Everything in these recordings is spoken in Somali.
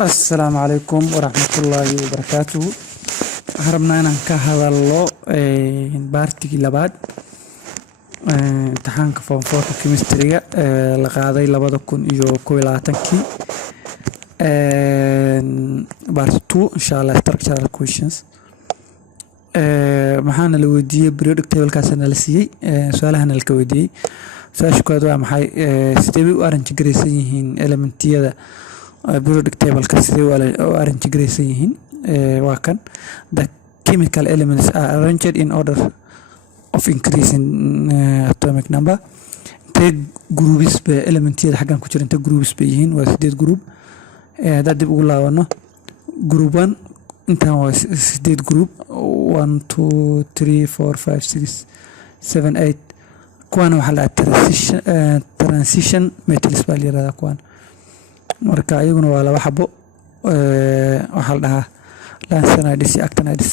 السلام عليكم ورحمة الله وبركاته. هربنا أنا كهذا الله بارتي لبعض امتحان كفون فوق كيمستريا لقاضي لبعض كون يو كويلاتنكي بارت 2 إن شاء الله structural questions. محانا الودية periodic table كاسنا لسيي سؤالها أنا الكودي سؤال كودوا محاي ستيبي وارنج جريسيين elementية periodic table كسيدي وارنج جريسيين واكن the chemical elements are arranged in order of increasing atomic number. take groups ب elementية حقا كجرين take groups بيهين وسديد group ده دي بقول لنا group 1 انت هو سديد group 1 2 3 4 5 6 7 8 كوان وحلا transition metals بالي هذا كوان marka ayaguna waa laba xabo waxa la dhahaa lanthanides iyo actinides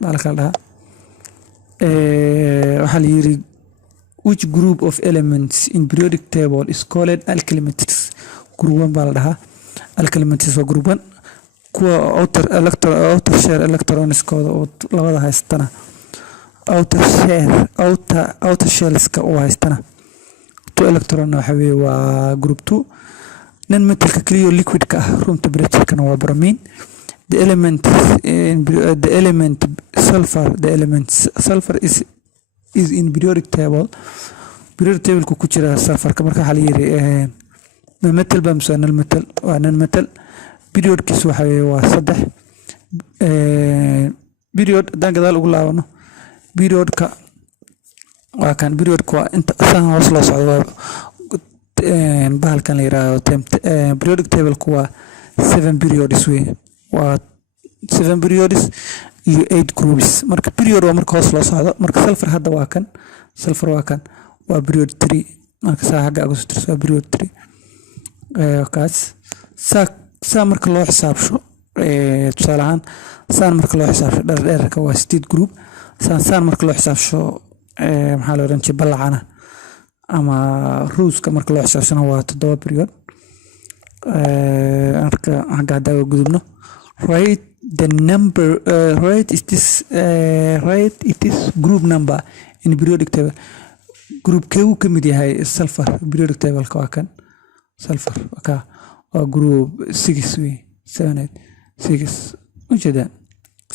baa la kala dhahaa waxa la yiri which group of elements in periodic table is called alkyl metals group 1 baa la dhahaa alkyl metals waa group 1 kuwa outer shell electrons kooda oo labada haystana outer shells ka oo haystana to electron waxa weeye waa group 2 non metal clear liquid ka room temperature kana waa bromine. The element sulfur is in periodic table ku jira sulfur ka marka xal yiri metal ba misana metal waa non metal period kiisu waxa waa 3 period dan gadaal ugu laabano period ka waa kan period ka inta san hoos loo socdo bahalkan la yiraahdo periodic table kuwa 7 periods way waa 7 periods iyo 8 groups marka period waa marka hoos loo socdo marka sulfur hadda waa kan sulfur waa kan waa period 3 marka saa xagga ugu soo waa period 3 kaas saa marka loo xisaabsho tusaale ahaan saan marka loo xisaabsho dheerka waa 8 group saan marka loo xisaabsho maxaa la oran jiray balacana ama ruuska marka loo xisaabtana waa 7 period marka xagga dawa gudubno write the number write it is group number in periodic table group keewu kamid yahay sulfur periodic table ka kan sulfur ka waa group 6 way 7 6 ujeda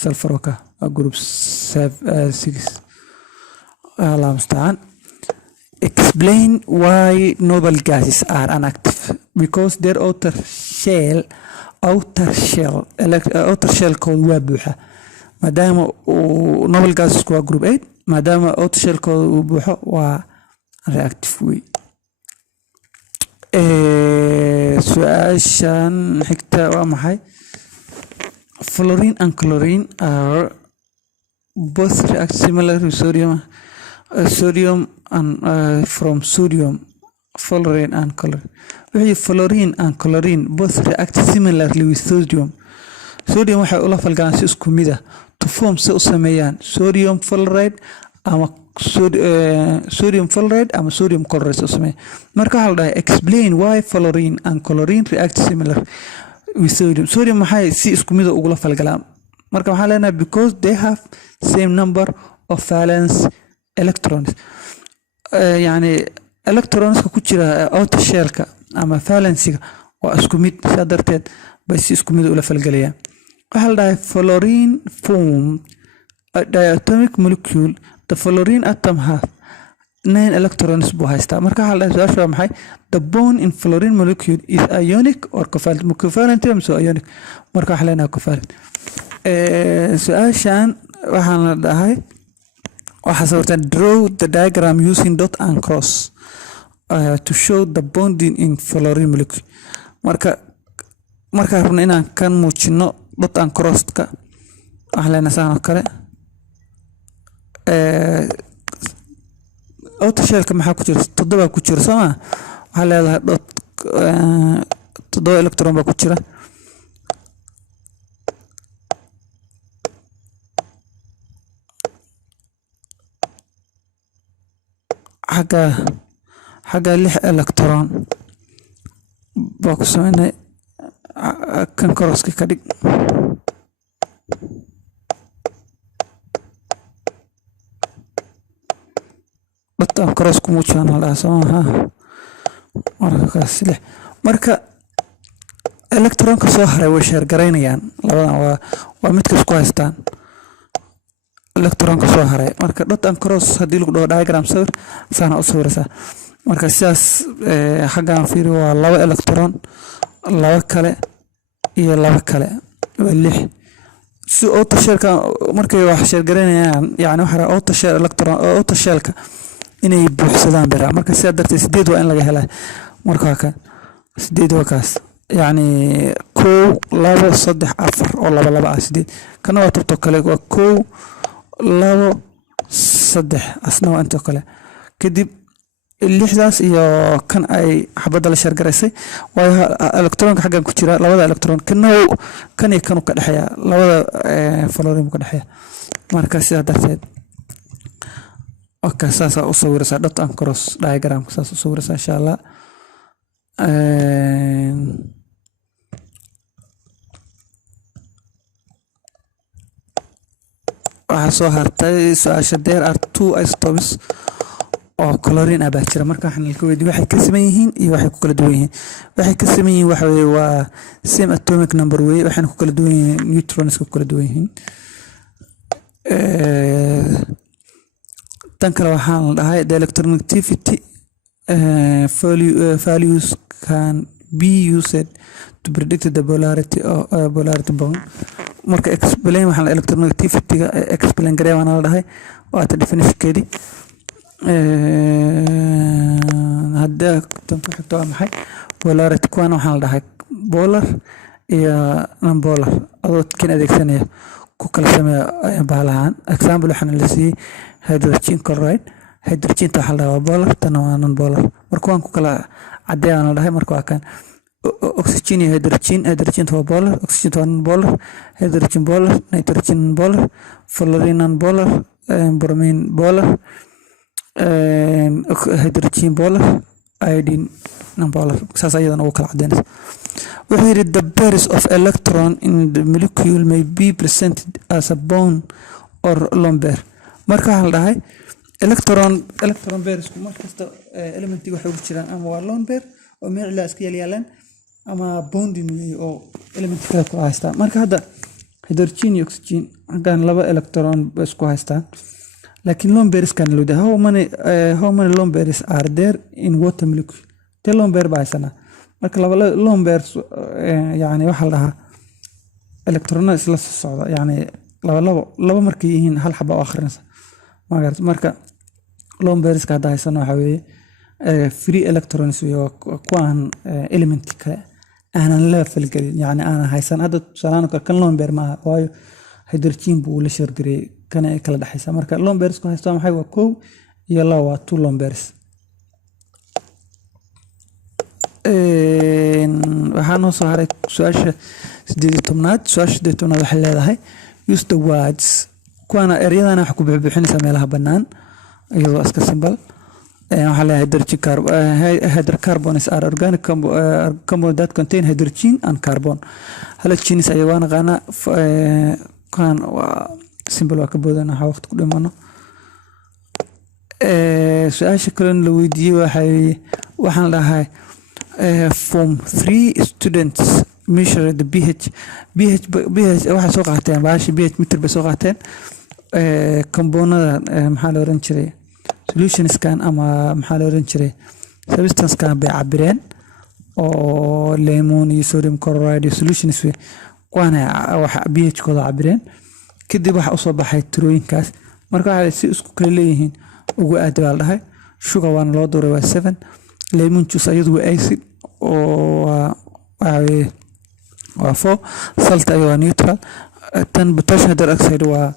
sulfur ka waa group 6 Allah musta'an. Explain why noble gases are inactive because their outer shell called waa buuxa maadaama noble gases waa group 8 maadaama outer shell called uu buuxo waa reactive way. su'aashan xigta waa maxay fluorine and chlorine are both react similar to sodium and from sodium fluorine and chlorine both react similarly with sodium waxay ula falgalaan si isku mid ah to form si u sameeyaan sodium fluoride ama sodium chloride u sameeyaan marka waxa la dhahay explain why fluorine and chlorine react similar with sodium waxay si isku mid ah ugu falgalaan marka waxa leenahay because they have same number of valence electrons يعني electrons ku jira outer shell ka ama valence waa isku mid sadarteed bay si isku mid u la falgalayaan waxa la dhahay fluorine form a diatomic molecule the fluorine atom has 9 electrons buu haystaa marka waxa la dhahay su'aasha maxay the bond in fluorine molecule is ionic or covalent covalent so ionic marka waxa leenahay covalent su'aashan waxaan la dhahay waxaa sawirtan draw the diagram using dot and cross to show the bonding in fluorine molecule marka rabna inaan kan muujino dot and cross ka waxa la nasaan kale outer shell ka maxaa ku jira 7 ku jira soo waxa leedahay dot 7 electron ba ku jira حاجة 6 electron box هنا kan crosska ka dhig dot cross ku muujinaa la soo markaas leh marka electronka soo haray way share gareynayaan labadan waa mid ka isku haystaan electronka soo haray marka dot and cross hadii lagu dhaho diagram sawir saana u sawiraysaa marka sidaas xaggan fiiri waa laba electron laba kale iyo laba kale waa lix si auto shellka markay wax share gareynayaan yani waxa auto shell electron auto shellka inay buuxsadaan bira marka sidaa darteed 8 waa in laga helaa marka ka 8 waa kaas يعني كو لابو صدح أفر أو لابو لابو أسديد كانوا تبتو كله كو لابو صدح أصنع أنتو كله كدي اللي حدث يا كان أي حبض على شرق رئيسي ويا إلكترون حاجة كتيرة لابو إلكترون كانوا كده حياة لابو فلوريم كده حياة مركز هذا درسات أوكي ساسا أصور سا دوت أنكروس دايجرام ساسا أصور سا إن شاء الله waxaa soo hartay su'aasha there are two isotopes oo chlorine ah baa jira marka waxaan la weydiiyay waxay ka sameeyeen yihiin iyo waxay ku kala duwan yihiin waxay ka sameeyeen yihiin waxa weeye waa same atomic number way waxaan ku kala duwan yihiin neutrons ku kala duwan yihiin tan kale waxaan la dhahay the electronegativity values can be used to predict the polarity bond marka explain waxaan electronegativity explain gareeyana la dhahay waa ta definition keedi hadda tan ku xigto waa maxay polarity kuwan waxaan la dhahay polar iyo non polar adoo kan adeegsanaya ku kala sameeya baalahan example waxaan la siiyay hydrogen chloride hydrogen ta waxa la dhahaa polar tan waa non polar marka waan ku kala cadeeyana la dhahay marka waa kan oxygen iyo hydrogen waa polar oxygen waa non polar hydrogen polar nitrogen polar fluorine non polar bromine polar hydrogen polar iodine non polar saas ayadana ugu kala cadeynaysa wuxuu yiri the pairs of electron in the molecule may be presented as a bond or lone pair marka waxa la dhahay electron pairs ku markasta elementiga waxay ku jiraan ama waa lone pair oo meel la iska yaalaan ama bonding oo element kale ku haysta marka hadda hydrogen iyo oxygen hadan laba electron isku haystaan laakiin lone pairs kan loo dhahay how many lone pairs are there in water molecule the lone pair ba haysana marka laba lone pairs yani waxa la dhahaa electron isla socda yani laba markay yihiin hal xabo akhrinaysa marka lone pairs ka hadda haysana waxa weeye free electrons iyo kuwan element kale aanan la falgelin yani aanan haysan hadda tusaalahan kan lone pair ma waayo hydrogen buu la shirdiray kana kala dhaxaysa marka lone pairs ku haysto maxay waa kow iyo laba waa two lone pairs waxaan soo haray su'aasha 18aad waxay leedahay use the words kuwana ereyadana wax ku bixinaysa meelaha banaan iyadoo iska simple waxaa la hydrocarbons are organic compounds that contain hydrogen and carbon halogens ay waan qana kan simple waa ka boodana waxa waqti ku dhimano su'aasha kale la weydiiyay waxaan lahaay from 3 students measure the pH waxa soo qaateen baashi pH meter bay soo qaateen compoundada maxaa la oran jiray solutions kan ama maxaa la oran jiray substance kan bay cabireen oo lemon iyo sodium chloride solutions waana waxa pH kooda cabireen kadib waxa soo baxay tirooyinkaas marka waxa si isku kala leeyihiin ugu aad baa la dhahay sugar waan loo dooray waa 7 lemon juice ayadu waa acid oo waa 4 salt ayadu waa neutral tan potassium hydroxide waa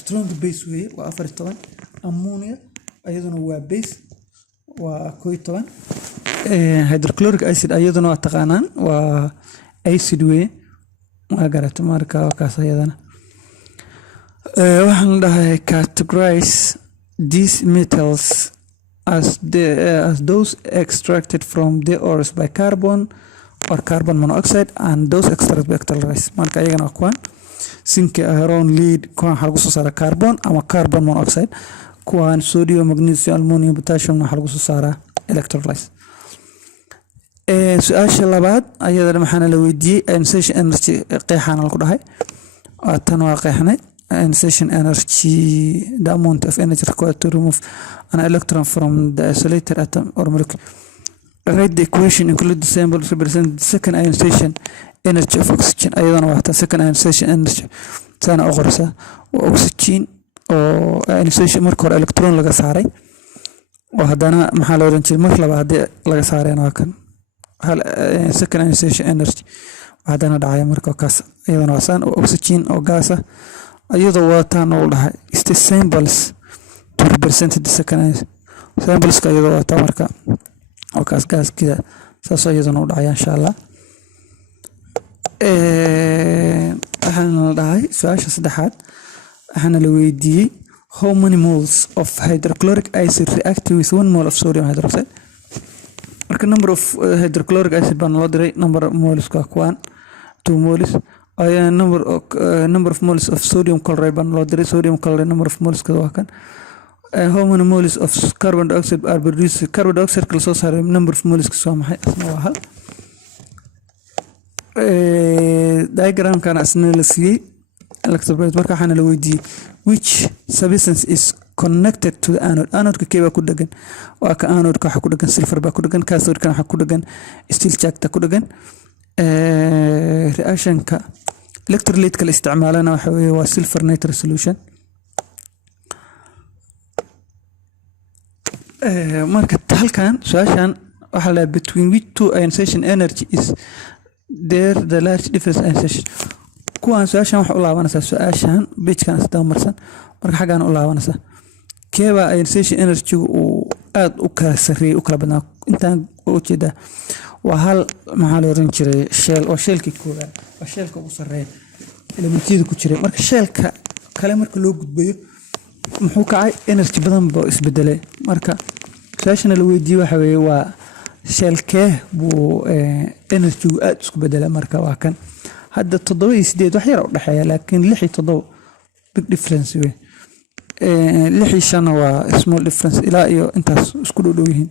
strong base way waa 14 ammonia ayaduna waa base waa 11 hydrochloric acid ayaduna waa taqaanaan waa acid way ma garato marka kaas ayadana waxaan dhahay categorize these metals as those extracted from the ores by carbon or carbon monoxide and those extracted by electrolysis marka ayagana kuwan zinc iron lead kuwan waxa lagu soo saaraa carbon ama carbon monoxide kuwan sodium magnesium aluminum potassium waxa lagu soo saaraa electrolysis su'aasha labaad ayadana maxaa la weydiiyay ionization energy qeexana lagu dhahay tan waa qeexnay ionization energy the amount of energy required to remove an electron from the isolated atom or molecule. Write the equation include the symbol represent the second ionization energy of oxygen ayadana waa tan second ionization energy sana qorsa oxygen oo ionization marka hore electron laga saaray oo hadana maxaa la oran jiray marka labaad laga saarayna waa kan hal second ionization energy hadana dhacay marka kaas ayadana waa san oxygen oo gas ah ayadoo wataan oo dhahay is the symbols to represent the second symbols ka ayadoo wataan marka oo kaas gas kida saas ayadana u dhacay insha Allah waxaan la dhahay su'aasha saddexaad waxaan la weydiiyay how many moles of hydrochloric acid react with 1 mole of sodium hydroxide marka number of hydrochloric acid baan loo diray number of moles ka kuwan 2 moles ayaa number of moles of sodium chloride baan loo diray sodium chloride number of moles ka waa kan how many moles of carbon dioxide are produced carbon dioxide kala soo saaray number of moles ka soo maxay asna waa hal diagram kan asna la siiyay electrolyte marka waxaan la weydiiyay which substance is connected to the anode anode ka keeba ku dhagan waa ka anode ka waxa ku dhagan silver ba ku dhagan cathode kan waxa ku dhagan steel charge ta ku dhagan reaction ka electrolyte kala isticmaalana waxa weeye waa silver nitrate solution marka halkan su'aashan waxa la between which two ionization energy is there the large difference ionization kuwan su'aashan waxa u laabanaysa su'aashan page-kan sida marsan marka xagaan u laabanaysa keeba ionization energy uu aad u kala sareeyay u kala badnaa intaan u jeeda waa hal maxaa la oran jiray shell oo shellki kooban waa shellka ugu sareeya elementiyada ku jiray marka shellka kale marka loo gudbayo muxuu kacay energy badan boo isbedelay marka su'aashan la weydiiyay waxa weeye waa shellkee buu energy aad isku bedelay marka waa kan hadda 7 iyo 8 wax yar u dhaxeeya laakiin 6 iyo 7 big difference way 6 iyo 5 waa small difference ilaa iyo intaas isku dhow yihiin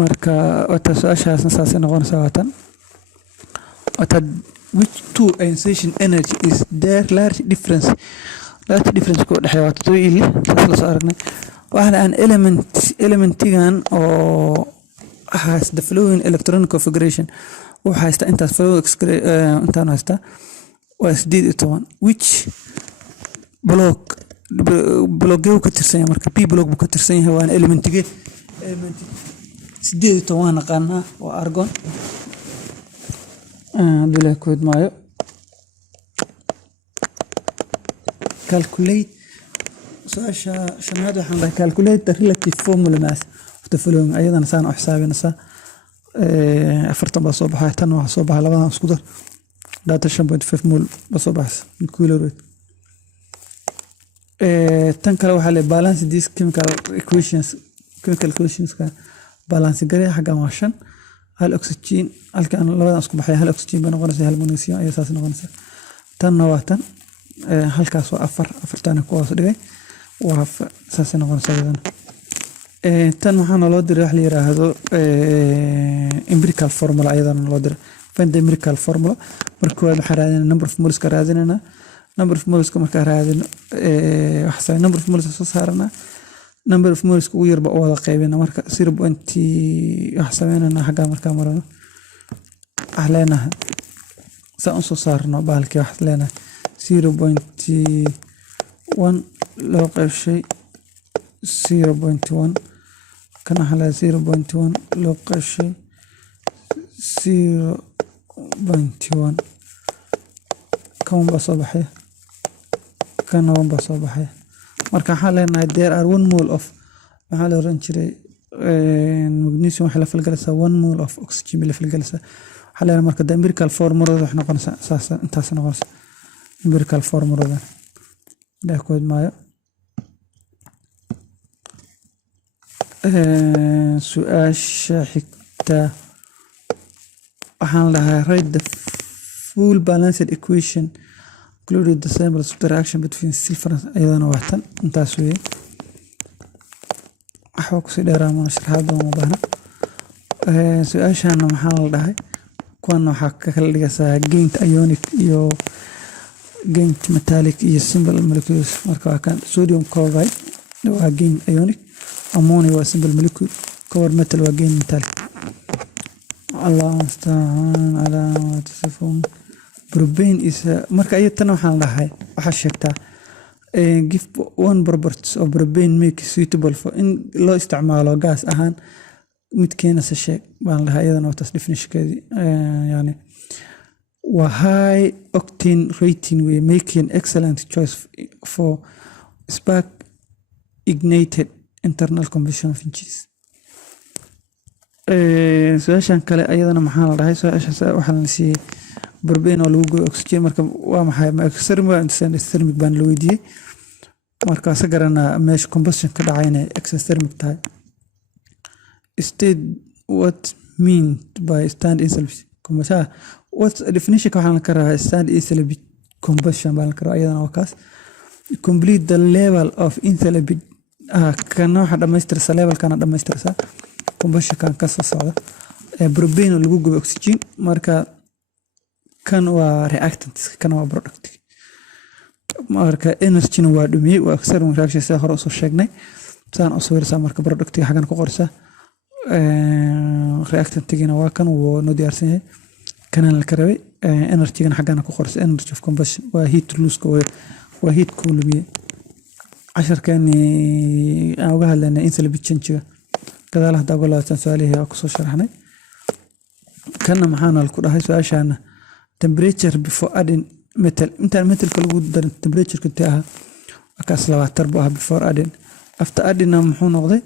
marka wata su'aashaas saasay noqonaysaa waatan wata which two ionization energy is there large difference ku dhaxeeya 7 iyo 6 la soo aragnay waxana an elementigan oo has the following electronic configuration waxa haysta intaas flow intaan haysta waa 18 which block ka tirsan yahay marka p block ka tirsan yahay waa elementige element 18 naqaana waa argon dile kood maayo calculate su'aasha shanaad waxaan dhahay calculate the relative formula mass of the following ayadana saan u xisaabinaysa afartan baa soo baxay tan waxa soo baxay labadan isku dar data 5.5 mol baa soo baxay kilowatt tan kale waxa la balance these chemical equations ka balance garay xagan waa 5 hal oxygen halkan labadan isku baxay hal oxygen baa noqonaysa hal magnesium ayaa saas noqonaysa tan waa tan halkaas waa afartan ku hoos dhigay waa saas noqonaysa tan waxaan loo diray wax la yiraahdo empirical formula ayadana loo diray find the empirical formula marka waxa raadinaa number of moles ka raadinaa number of moles marka raadino waxa number of moles soo saarana number of moles ugu yarba oo wada qaybina marka 0. waxa sameynana xaga marka marano ahleena saan soo saarno baalkii wax leena 0.1 loo qaybshay 0.1 كان على 0.1 لو قشي 0.1 كم بصباحي كان وان بصباحي marka xaleena there are 1 mole of waxa la oran jiray magnesium waxa la falgalasa 1 mole of oxygen la falgalasa xaleena marka the empirical formula wax noqonaysa saas intaas noqonaysa empirical formula da kood maayo su'aasha xigta waxaan lahaa write the full balanced equation including the symbols of the reaction between silver ayadana waa tan intaas weeye waxaa ku sii dheeraamana sharaxaad uma baahna su-aashaana maxaa la dhahay kuwan waxaa ka kala dhigaysaa gained ionic iyo gained metallic iyo simple molecules marka waa kan sodium chloride waa gained ionic ammonia waa simple molecule cover metal waa gained metallic Allah musta'an ala ma tasifun propane is marka ayadana waxaan dhahay waxa sheegtaa give one properties of propane make suitable for in loo isticmaalo gas ahaan midkeena se sheeg baan dhahay ayadana waa tas definitionkeedii yani waa high octane rating we make an excellent choice for spark ignited internal combustion engines su-aashan kale ayadana maxaa la dhahay su-aashaas waxaa la siiyey propane oo lagu gubo oxygen marka waa maxay ma exothermic baan la weydiiyey markaas garanaa meesha combustion ka dhacay inay exothermic tahay state what meant by stand insalvage combustion what definition ka waxaan ka rabaa stand insalvage combustion baan ka rabaa ayadana waa kaas complete the level of insalvage kana waxa dhamaystirsa level kana dhamaystirsa combustion kan ka soo socda propane lagu gubo oxygen marka kan waa reactant kan waa product marka energy waa dhumiyay waa oxidation reaction sida hore soo sheegnay saan oo soo yarsa marka product xagan ku qorsa reactant tigina waa kan uu noo diyaarsan yahay kana la karabay energy gan xagan ku qorsa energy of combustion waa heat loss waa heat ku lumiyay casharkani aan uga hadlaynay insalvage change gadaal hada uga laabtan su'aalaha oo ku soo sharaxnay kana maxaan ku dhahay su'aashaana temperature before adding metal inta metal lagu darin temperature ka tahay akaas 20 buu before adding after adding muxuu noqday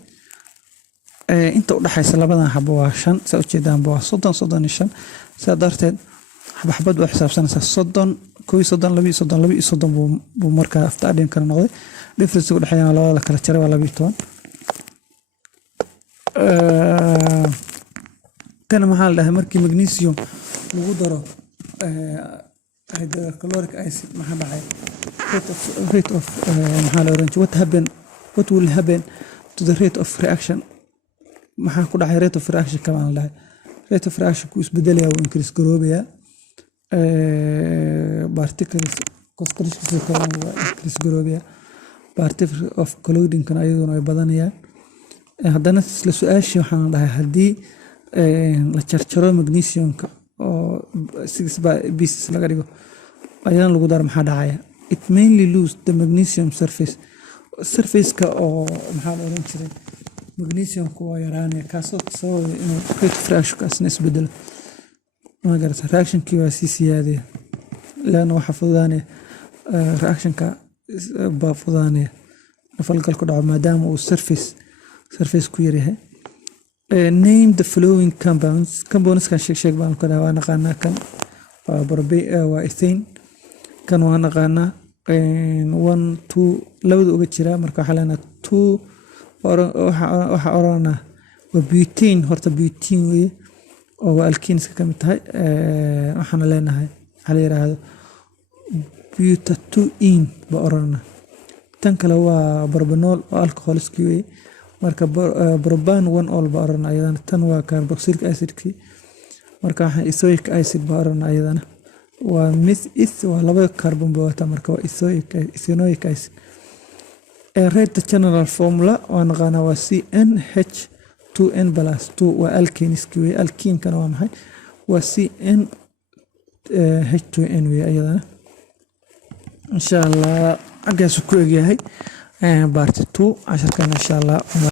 inta u dhaxaysa labadan xabo waa 5 soo jeedaan buu 30 sida darteed xabad wax xisaabsanaysa 30 32 buu marka after adding kana noqday difference u dhaxayna labada kala jaray waa 12 kana maxaa la dhahay markii magnesium lagu daro hydrochloric acid maxaa dhacay rate of maxaa la orange what will happen to the rate of reaction maxaa ku dhacay rate of reaction kama la dhahay rate of reaction ku isbedelaya oo increase garoobaya particles concentration kama increase garoobaya particles of colliding kan ayaduna ay badanayaan haddana isla su'aashi waxaan dhahay haddii la jarjaro magnesiumka oo 6 pieces laga dhigo ayaan lagu dar maxaa dhacaya it mainly lose the magnesium surface ka oo maxaa la oran jiray magnesium ku yaraanaya kaasoo sababay inuu rate fraction kaasna isbedelo ma garata reaction kii waa sii siyaadaya laana waxa fududaanaya reaction ka ba fududaanaya falgal ku dhaco maadaama uu surface ku yaryahay name the following compounds kan sheeg baan ku dhahay waa naqaanaa kan waa propane waa ethane kan waa naqaanaa 1 2 labada uga jira marka waxa leenahay 2 waxa oranaa waa butane horta butane weeye oo waa alkenes ka mid tahay waxaana leenahay waxa la yiraahdo butadiene ba oranaa tan kale waa propanol oo alcoholiski weeye marka propan 1 all ba oran ayadana tan waa carboxylic acid ki marka waxa ethoic acid ba oran ayadana waa waa laba carbon ba wata marka waa ethanoic acid rate the general formula waa naqaana waa CnH2n + 2 waa alkenes ki way alkene kana waa maxay waa CnH2n way ayadana insha Allah agaas ku egyahay part 2 casharkan insha Allah